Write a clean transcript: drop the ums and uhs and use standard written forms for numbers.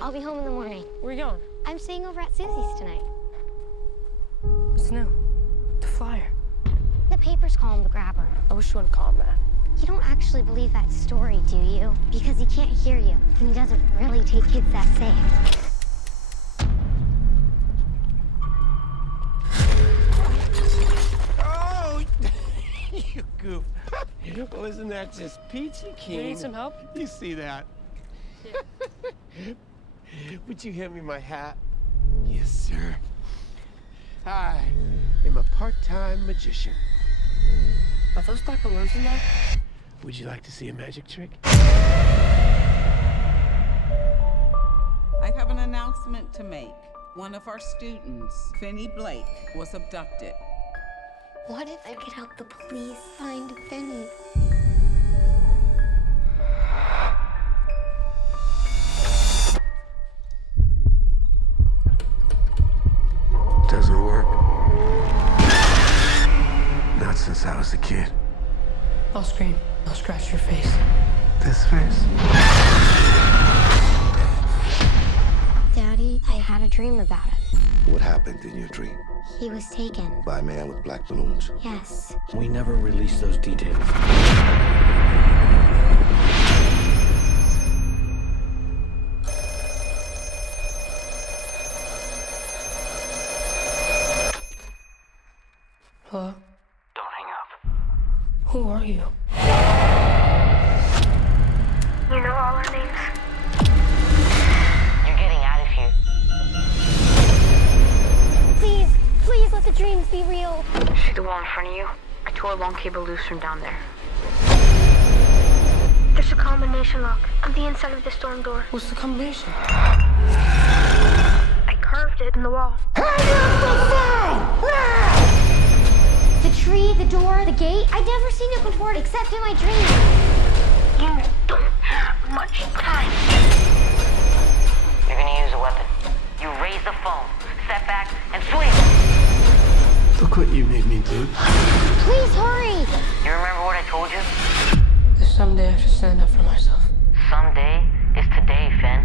I'll be home in the morning. Where you going? I'm staying over at Susie's tonight. What's new? The flyer. The papers call him the grabber. I wish you wouldn't call him that. You don't actually believe that story, do you? Because he can't hear you, and he doesn't really take kids that safe. Oh, you goof. Well, isn't that just peachy keen? You need some help? You see that? Yeah. Would you hand me my hat? Yes, sir. I am a part-time magician. Are those black balloons in there? Would you like to see a magic trick? I have an announcement to make. One of our students, Finney Blake, was abducted. What if I could help the police find Finney? Doesn't work. Not since I was a kid. I'll scream. I'll scratch your face. This face? Daddy, I had a dream about it. What happened in your dream? He was taken. By a man with black balloons? Yes. We never released those details. Hello? Don't hang up. Who are you? You know all our names? You're getting out of here. Please, please let the dreams be real. See the wall in front of you? I tore a long cable loose from down there. There's a combination lock on the inside of the storm door. What's the combination? I carved it in the wall. The tree, the door, the gate. I'd never seen it before except in my dreams. You don't have much time. You're gonna use a weapon. You raise the phone, step back, and swing. Look what you made me do. Please hurry. You remember what I told you? There's someday I have to stand up for myself. Someday is today, Finn.